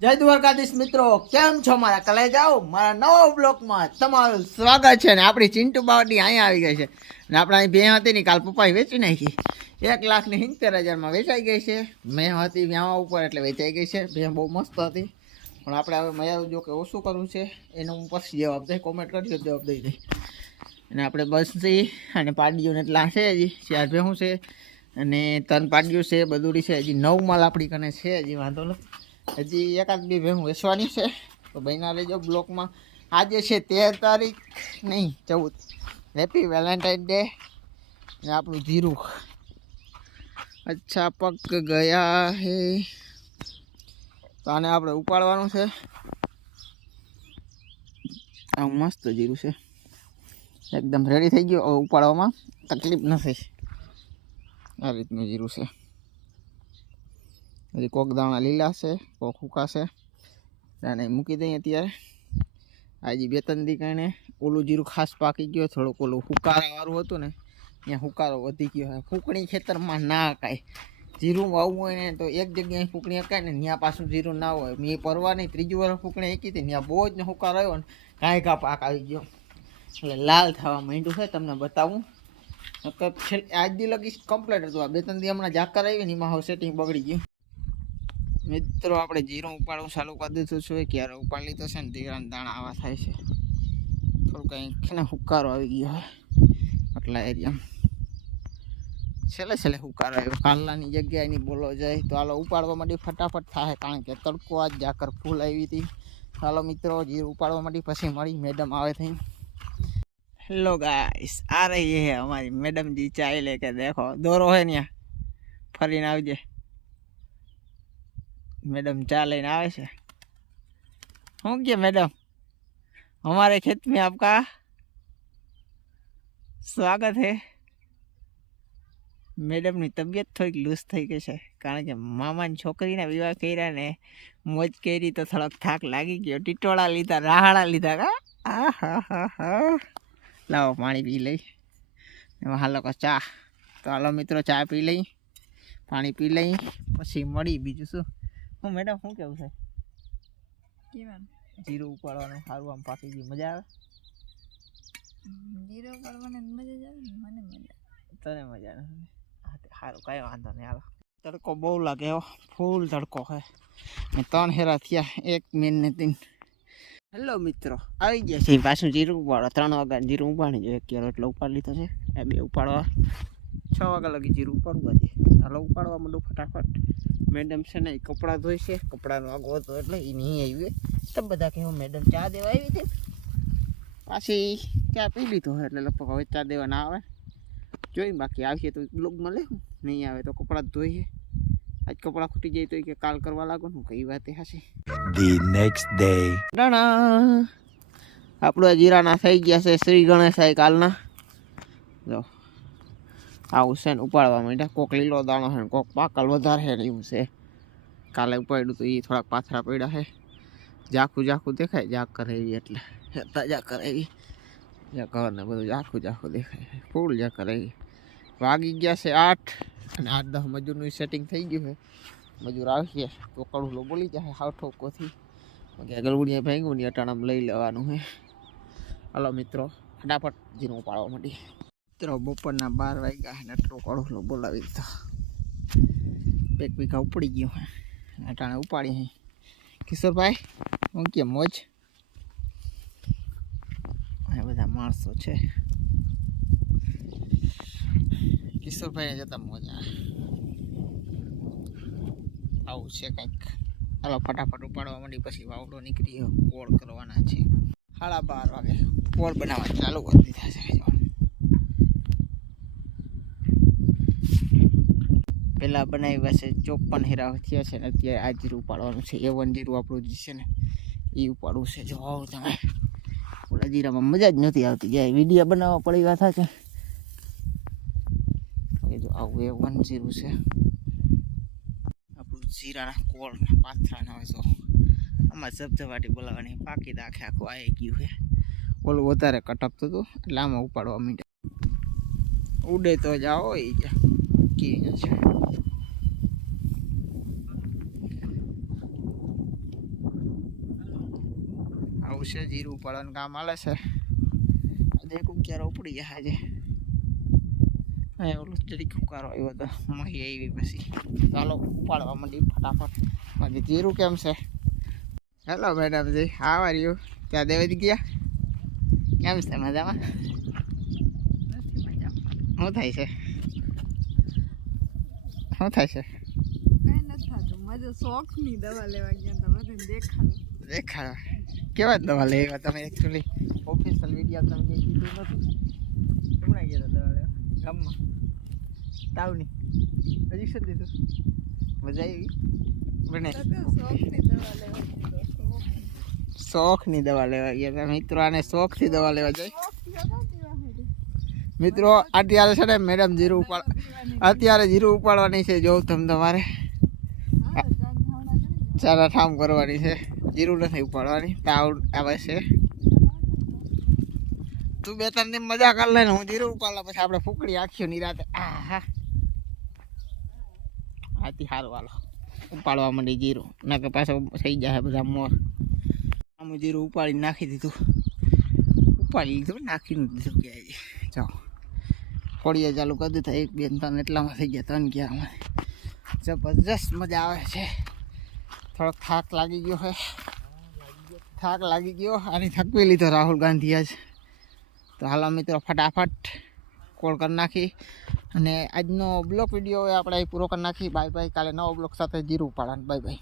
જય દ્વારકાધીશ મિત્રો, કેમ છો મારા કલેજાઓ? મારા નવા બ્લોકમાં તમારું સ્વાગત છે. ને આપણી ચિંટુ બાવડી અહીંયા આવી ગઈ છે. ને આપણે અહીં ભેં હતી ને કાલ પપ્પાએ વેચી નાખી. 1,70,000 વેચાઈ ગઈ છે. મેં હતી વ્યાવા ઉપર એટલે વેચાઈ ગઈ છે. ભેં બહુ મસ્ત હતી, પણ આપણે હવે મયારું જો કે ઓછું કરવું છે એનો હું પછી જવાબ દઈ, કોમેન્ટ કરજો, જવાબ દઈ દઈ. અને આપણે બસથી અને પાડીઓને એટલા છે, હજી 4 ભેહું છે અને 3 પાડીઓ છે, બધુડી છે. હજી 9 માલ આપણી કને છે, હજી વાંધો નથી. હજી એકાદ બે ભેહું વેચવાની છે, તો બહેના લેજો બ્લોકમાં. આજે છે 13 તારીખ નહીં 14. Happy Valentine day. ને આપણું જીરું અચ્છા પક ગયા હે, તો આને આપણે ઉપાડવાનું છે. આ મસ્ત જીરું છે, એકદમ રેડી થઈ ગયો. હવે ઉપાડવામાં તકલીફ નથી. આ રીતનું જીરું છે. હજી કોક દાણા લીલા છે, કોક હુકા છે. અને મૂકી દઈએ અત્યારે. આજે 2-3 દી કારણે ઓલું જીરું ખાસ પાકી ગયો. થોડુંક ઓલું હુકારાવાળું હતું ને, ત્યાં હુકારો વધી ગયો હોય. ફૂંકણી ખેતરમાં ના કાંઈ જીરું વાવવું હોય ને તો એક જગ્યાએ ફૂંકણી હકાય ને, ત્યાં પાછું જીરું ના હોય. મેં પરવાની 3જી વાર ફૂંકણી એકી હતી, ત્યાં બહુ જ હુકારો આવ્યો ને, કાંઈ ઘા પાક આવી ગયો એટલે લાલ થવા માંડ્યું છે. તમને બતાવું આજ દી લગી કમ્પ્લીટ હતું. આ 2-3 દી હમણાં ઝાકર આવી ને એમાં હવે સેટિંગ બગડી ગયું. મિત્રો આપણે જીરું ઉપાડવું ચાલુ કરી દીધું છે. ક્યારે ઉપાડી લીધો છે ને, જીરાના દાણા આવા થાય છે. થોડું કંઈક ને હુકારો આવી ગયો હોય આટલા એરિયામાં. છેલ્લે હુકારો આવ્યો. કાલનાની જગ્યાએ નહીં બોલો જાય તો હાલો ઉપાડવા માટે ફટાફટ થાય, કારણ કે તડકો આજ ઝાકર ફૂલ આવી હતી. ચાલો મિત્રો જીરું ઉપાડવા માટે પછી મળી મેડમ આવે થઈ. હેલો ગાઈસ, આ રહી હે हमारी मैडम जी चाय लेके. देखो दौरो है ત્યાં ફરીને આવજે. मैडम चा लेने आवे છે. શું કે मैडम, हमारे खेत में आपका स्वागत है. મેડમની તબિયત થોડીક લૂઝ થઈ ગઈ છે, કારણ કે મામાની છોકરીના વિવાહ કર્યા ને મોજ કરી તો થોડોક થાક લાગી ગયો. ટીટોળા લીધા, રાહાડા લીધા. કા આ હા હા હા, લાવો પાણી પી લઈ. એમાં હાલો ચા. તો હાલો મિત્રો ચા પી લઈ, પાણી પી લઈ, પછી મળી. બીજું શું? હું મેડમ શું કેવું છે? જીરું ઉપાડવાનું સારું આમ પાકી ગયું, મજા આવે? જીરો પડવાની મજા જ આવે ને, મને મજા. તને મજા નથી? સારું, કાંઈ વાંધો નહીં. હાલો. તડકો બહુ લાગે હો, ફૂલ તડકો છે. ને 3 હેરા થયા, 1 મિનિટ ને 3. હેલો મિત્રો, આવી ગયા છે પાછું જીરું ઉપાડો. 3 વાગ્યા જીરું ઉપાડી જોઈએ. 1 કિલો એટલે ઉપાડી લીધો છે. આ 2 ઉપાડવા 6 વાગ્યા લગી જીરું ઉપાડવું હતી. હાલો ઉપાડવા માંડું ફટાફટ. મેડમ છે ને કપડાં ધોઈ છે, કપડાનો આગો હતો એટલે એ નહીં આવી. તો બધા કહેવું મેડમ ચા દેવા આવી હતી, પાછી ચા પી લીધો એટલે લગભગ હવે ચા દેવા ના આવે. જોઈ બાકી આવશે તો બ્લોગ મળે, નહીં આવે તો કપડાં ધોઈએ. આજ કપડાં ખૂટી જાય તો કે કાલ કરવા લાગો ને, કઈ વાત હશે. The next day. આપણું જીરાના થઈ ગયા છે શ્રી ગણેશાય કાલના. જો આવું છે ને ઉપાડવા માંડ્યા. કોક લીલો દાણો છે ને કોક પાકલ વધારે છે ને એવું છે. કાલે ઉપાડ્યું તો એ થોડાક પાથરા પડ્યા છે. ઝાખું દેખાય, ઝાકર એવી એટલે ઝાકર એવી ઘર ને બધું ઝાખું દેખાય, ફૂલ ઝાકર એવી. વાગી ગયા છે 8 અને 8-10 મજૂરનું સેટિંગ થઈ ગયું છે. મજૂર આવશે તો કડુલો બોલી જાય હાવ ઠોકોથી. ગલગુડિયા ભેંગુડિયા અટાણામાં લઈ લેવાનું છે. હાલો મિત્રો ફટાફટ જીરું ઉપાડવા માંડી. મિત્રો બપોરના 12 વાગ્યા ને એટલો કડુલો બોલાવી દીધો. 1 વીઘા ઉપડી ગયો હે, અટાણે ઉપાડી હે. કિશોરભાઈ હું કે મોજ? આ બધા માણસો છે. કિશોરભાઈ જતા મોજા આવું છે કંઈક. હાલો ફટાફટ ઉપાડવા માંડી, પછી વાવડો નીકળી કોળ કરવાના છે. 12:30 વાગે કોળ બનાવવા ચાલુ કરી દીધા છે. પહેલાં બનાવ્યા છે 54 હેરા થયા છે ને અત્યારે આ જીરું ઉપાડવાનું છે. A1 જીરું આપણું જે છે ને એ ઉપાડવું છે. જો આવું તમે ઓલા જીરામાં મજા જ નથી આવતી, જાય વિડીયો બનાવવા પડી વાત છે. જો આવું A1 જીરું છે આપણું. જીરાના કોળના પાથરાના હોય તો આમાં ઝબઝબાટી બોલાવવાની. પાકી તો આખું આવી ગયું છે. ઓલું વધારે કટકતું હતું એટલે આમાં ઉપાડવા માંડ્યા. ઉડે તો જાઓ એ જા છે. છે, જીરું ઉપાડવાનું કામ હાલે છે. દેખું ક્યારે ઉપડી જાય આજે. અહીંયા ઓલું જરીક ફુકારો આવ્યો હતો, મહી આવી પછી ચાલો ઉપાડવા માંડી ફટાફટ. બાકી જીરું કેમ છે? હેલો મેડમજી, હાવ આર યુ? ત્યાં દેવી ગયા? કેમ છે? મજામાં? શું થાય છે? શું થાય છે? કઈ નથી થતું. મજા શોખની દવા લેવા ગયા હતા, બધાને દેખાડવા કેવા દવા લેવા તમે? એકચ્યુઅલી ઓફિશિયલ વિડીયો તમે કંઈ કીધું નથી. હમણાં ગયા હતા દવા લેવા ગામમાં તાવની. હજી શું દીધું? મજા આવી બને? શોખની દવા લેવા ગયા મિત્રો. આને શોખથી દવા લેવા જાય મિત્રો. અત્યારે છે ને મેડમ જીરું ઉપાડવાની છે. જો તમારે ચારા ઠામ કરવાની છે, જીરું નથી ઉપાડવાની. તાવ આવે છે. તું 2-3 દિન મજા કર લે ને, હું જીરું ઉપાડલા પછી આપણે ફૂકડી આખ્યો નિરાતે. આથી હાલ વાલો ઉપાડવા માંડી જીરું, ના કે પાછો થઈ જાય બધા મોર. આમ જીરું ઉપાડી નાખી દીધું, ઉપાડી લીધું, નાખી દીધું. ક્યાંય જાઓ ફોડીએ ચાલુ કરી દીધા. 1, 2, 3 એટલામાં થઈ ગયા. 3 ગયા અમારે. જબરજસ્ત મજા આવે છે. થોડોક થાક લાગી ગયો અને થકવી લીધો રાહુલ ગાંધી આજ. તો હાલો મિત્રો ફટાફટ કોલ કરી નાખી અને આજનો બ્લોગ વિડીયો આપણે પૂરો કરી નાખી. Bye bye. કાલે નવો બ્લોગ સાથે જીરું ઉપાડવાનું. Bye bye.